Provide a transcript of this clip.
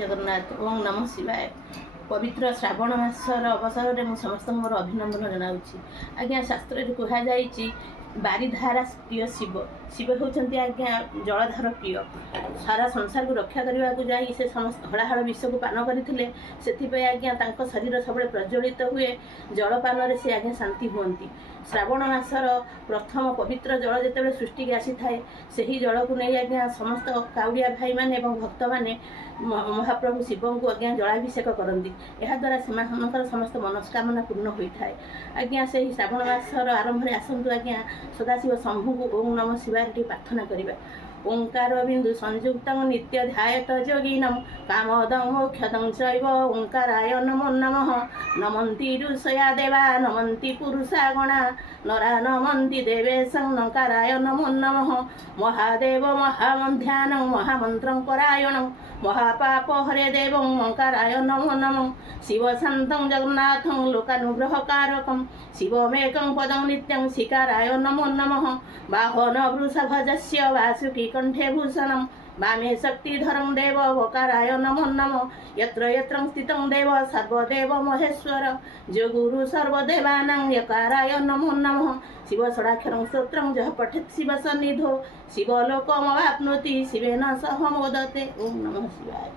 जगन्नाथ। ओम नमः शिवाय। पवित्र श्रावण मासर अवसर में समस्त मोर अभिनंदन जनाऊँगी। आज्ञा शास्त्र कहुई बारिधारा प्रिय शिव शिव होती आज्ञा जलधार प्रिय सारा संसार को रक्षा करने को जाई से समस्त हड़ाहड़ विष को पान करते से आज्ञा शरीर सब प्रज्वलित हुए जलपान से आज्ञा शांति हुंती। श्रावण मासर प्रथम पवित्र जल जिते सृष्टि की आसी थाए से ही जल को नहीं आज्ञा समस्त काउड़िया भाई मैंने भक्त मैंने महाप्रभु शिव को आज्ञा जलाभिषेक करती। याद्वारा समस्त मनस्कामना पूर्ण होता है। आज्ञा से ही श्रावण मासर आरंभ में आसतु आज्ञा सदाशिव शंभु को ओम नमः शिवाय प्रार्थना करवा। ओंकार बिंदु संयुक्त नित्य ध्यायत योगिनम कामदं मोक्षदं चैव ओंकाराय नमो नमः। नमन्ति ऋषया देवा नमन्ति पुरुषा गणा नरा नमन्ति देवेशं नकाराय नमो नमः। महादेव महामन्ध्यानं महामन्त्रं परायणं महापाप हरे देवं ओंकाराय नमो नमः। शिवशान्तं जगन्नाथं लोकानुग्रहकारकं शिवमेकं पदं नित्यं शिकाराय नमो नमः। बाहन वृषभजस्य वासुकी कंठे भूषणं वामे शक्तिधरं देव वकाराय नमो नमः। यत्र यत्र स्थितं देव सर्वदेव महेश्वर जो गुरु सर्वदेवानां यकाराय नमो नमः। शिव षडाक्षरं स्तोत्रं जः पठेत् शिव सन्निधौ शिवलोकमवाप्नोति शिवेन सह मोदते। ओम नमः शिवाय।